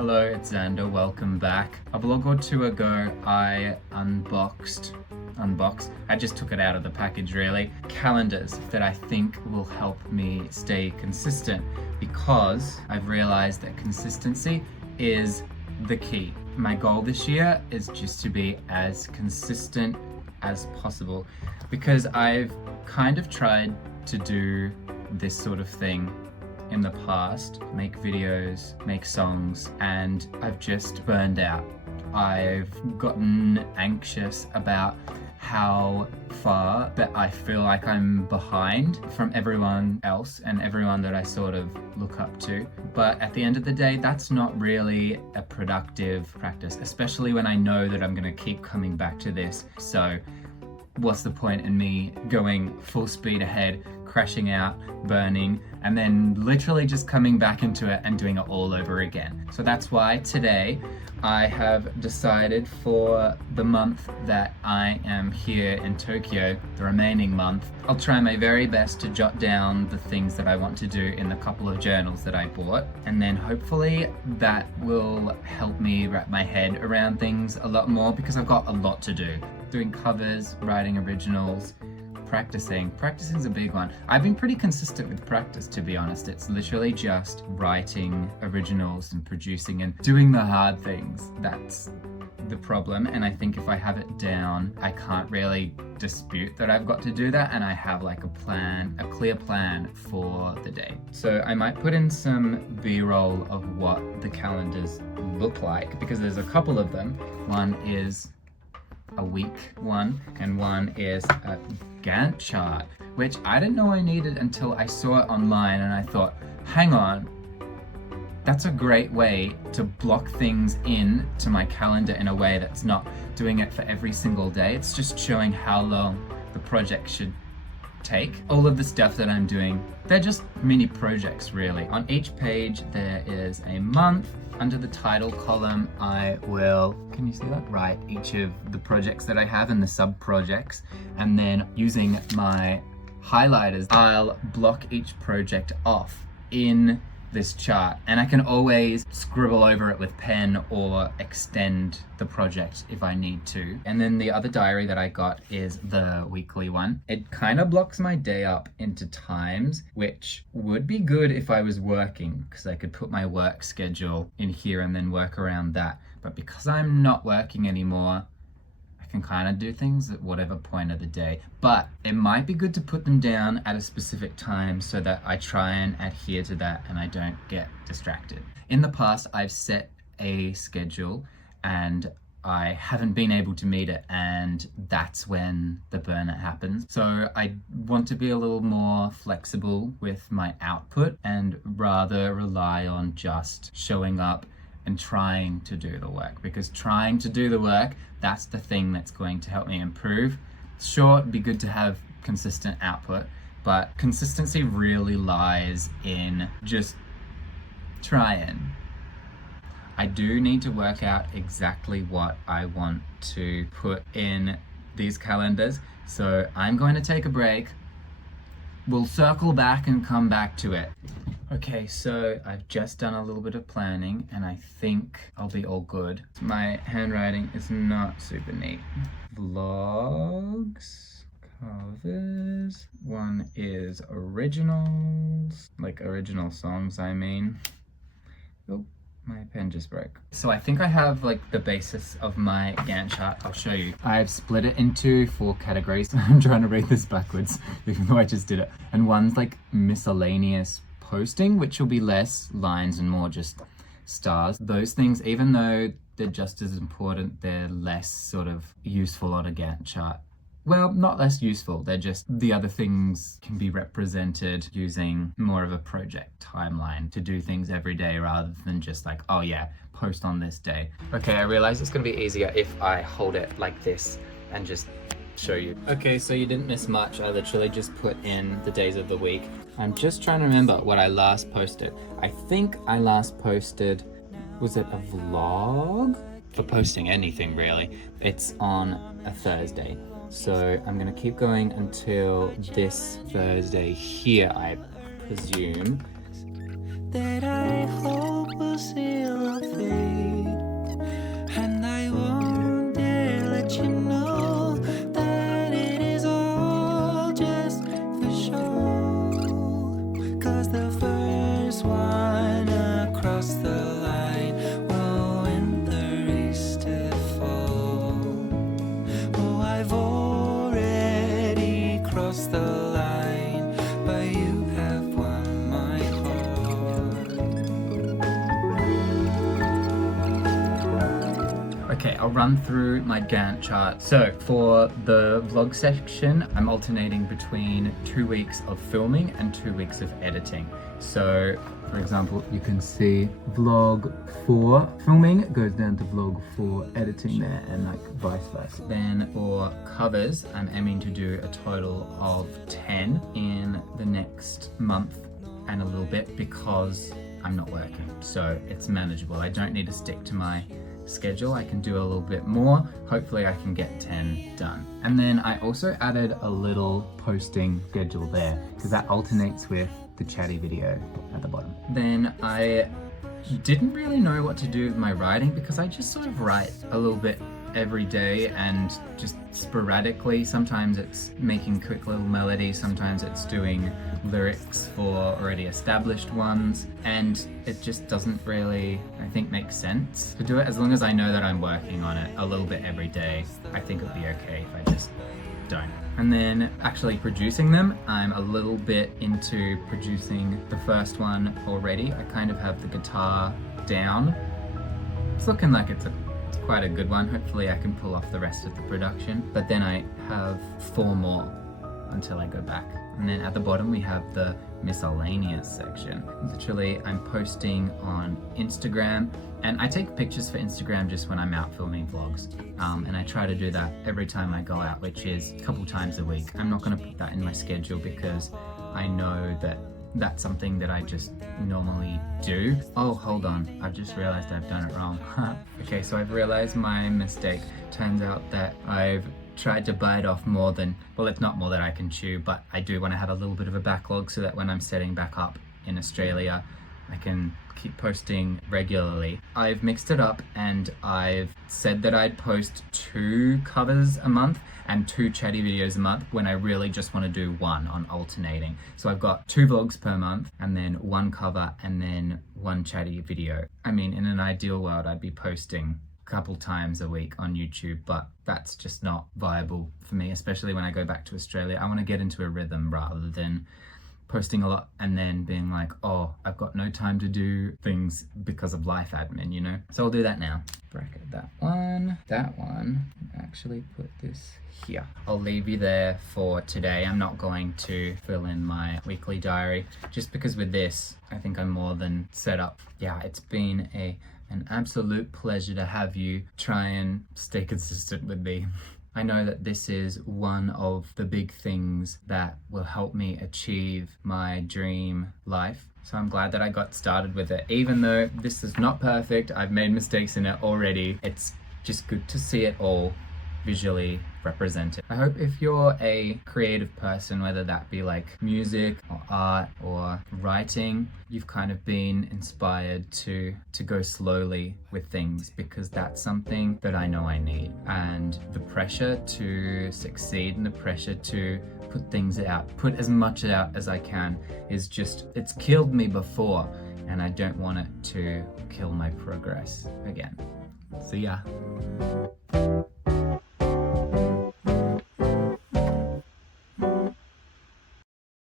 Hello, it's Xander, welcome back. A vlog or two ago, I unboxed, I just took it out of the package really, calendars that I think will help me stay consistent because I've realized that consistency is the key. My goal this year is just to be as consistent as possible because I've kind of tried to do this sort of thing in the past, make videos, make songs, and I've just burned out. I've gotten anxious about how far that I feel like I'm behind from everyone else and everyone that I sort of look up to. But at the end of the day, that's not really a productive practice, especially when I know that I'm gonna keep coming back to this. So what's the point in me going full speed ahead, crashing out, burning, and then literally just coming back into it and doing it all over again? So that's why today I have decided for the month that I am here in Tokyo, the remaining month, I'll try my very best to jot down the things that I want to do in the couple of journals that I bought, and then hopefully that will help me wrap my head around things a lot more because I've got a lot to do. Doing covers, writing originals, Practicing's a big one. I've been pretty consistent with practice, to be honest. It's literally just writing originals and producing and doing the hard things. That's the problem, and I think if I have it down, I can't really dispute that I've got to do that, and I have like a clear plan for the day. So I might put in some B-roll of what the calendars look like because there's a couple of them. One is a week one, and one is a Gantt chart, which I didn't know I needed until I saw it online, and I thought, hang on, that's a great way to block things in to my calendar in a way that's not doing it for every single day. It's just showing how long the project should take. All of the stuff that I'm doing, they're just mini projects really. On each page there is a month. Under the title column I will, can you see that? Write each of the projects that I have and the sub-projects, and then using my highlighters I'll block each project off in this chart, and I can always scribble over it with pen or extend the project if I need to. And then the other diary that I got is the weekly one. It kind of blocks my day up into times, which would be good if I was working because I could put my work schedule in here and then work around that. But because I'm not working anymore, can kind of do things at whatever point of the day, but it might be good to put them down at a specific time so that I try and adhere to that and I don't get distracted. In the past, I've set a schedule and I haven't been able to meet it, and that's when the burnout happens. So I want to be a little more flexible with my output and rather rely on just showing up and trying to do the work, because trying to do the work, that's the thing that's going to help me improve. Sure, it'd be good to have consistent output, but consistency really lies in just trying. I do need to work out exactly what I want to put in these calendars, so I'm going to take a break. We'll circle back and come back to it. Okay, so I've just done a little bit of planning and I think I'll be all good. My handwriting is not super neat. Vlogs, covers, one is originals, like original songs I mean. Oh, my pen just broke. So I think I have like the basis of my Gantt chart. I'll show you. I've split it into 4 categories. I'm trying to read this backwards, even though I just did it. And one's like miscellaneous posting, which will be less lines and more just stars. Those things, even though they're just as important, they're less sort of useful on a Gantt chart. Well, not less useful, they're just the other things can be represented using more of a project timeline to do things every day rather than just like, oh yeah, post on this day. Okay, I realize it's gonna be easier if I hold it like this and just show you. Okay, so you didn't miss much. I literally just put in the days of the week. I'm just trying to remember what I last posted. I think I last posted, was it a vlog? For posting anything really, it's on a Thursday. So I'm gonna keep going until this Thursday here, I presume. That I hope will seal our fate. Okay, I'll run through my Gantt chart. So for the vlog section, I'm alternating between 2 weeks of filming and 2 weeks of editing. So for example, you can see vlog 4 filming goes down to vlog 4 editing there, and like vice versa. Then for covers, I'm aiming to do a total of 10 in the next month and a little bit, because I'm not working, so it's manageable. I don't need to stick to my schedule. I can do a little bit more. Hopefully I can get 10 done. And then I also added a little posting schedule there, because that alternates with the chatty video at the bottom. Then I didn't really know what to do with my writing, because I just sort of write a little bit every day and just sporadically. Sometimes it's making quick little melodies, sometimes it's doing lyrics for already established ones, and it just doesn't really, I think, make sense to do it. As long as I know that I'm working on it a little bit every day, I think it'll be okay if I just don't. And then actually producing them, I'm a little bit into producing the first one already. I kind of have the guitar down. It's looking like it's quite a good one. Hopefully I can pull off the rest of the production. But then I have 4 more until I go back. And then at the bottom we have the miscellaneous section. Literally, I'm posting on Instagram, and I take pictures for Instagram just when I'm out filming vlogs. And I try to do that every time I go out, which is a couple times a week. I'm not going to put that in my schedule because I know that that's something that I just normally do. Oh, hold on. I've just realized I've done it wrong. Okay, so I've realized my mistake. Turns out that I've tried to bite off more than, well, it's not more than I can chew, but I do want to have a little bit of a backlog so that when I'm setting back up in Australia, I can keep posting regularly. I've mixed it up, and I've said that I'd post 2 covers a month and 2 chatty videos a month, when I really just want to do 1 on alternating. So I've got 2 vlogs per month, and then 1 cover, and then 1 chatty video. I mean, in an ideal world, I'd be posting couple times a week on YouTube, but that's just not viable for me, especially when I go back to Australia. I want to get into a rhythm rather than posting a lot and then being like, oh, I've got no time to do things because of life admin, you know? So I'll do that now. Bracket that one, actually put this here. I'll leave you there for today. I'm not going to fill in my weekly diary, just because with this, I think I'm more than set up. Yeah, it's been an absolute pleasure to have you try and stay consistent with me. I know that this is one of the big things that will help me achieve my dream life. So I'm glad that I got started with it. Even though this is not perfect, I've made mistakes in it already. It's just good to see it all visually represented. I hope if you're a creative person, whether that be like music or art or writing, you've kind of been inspired to go slowly with things, because that's something that I know I need. And the pressure to succeed and the pressure to put things out, put as much out as I can, is just, it's killed me before, and I don't want it to kill my progress again. See ya.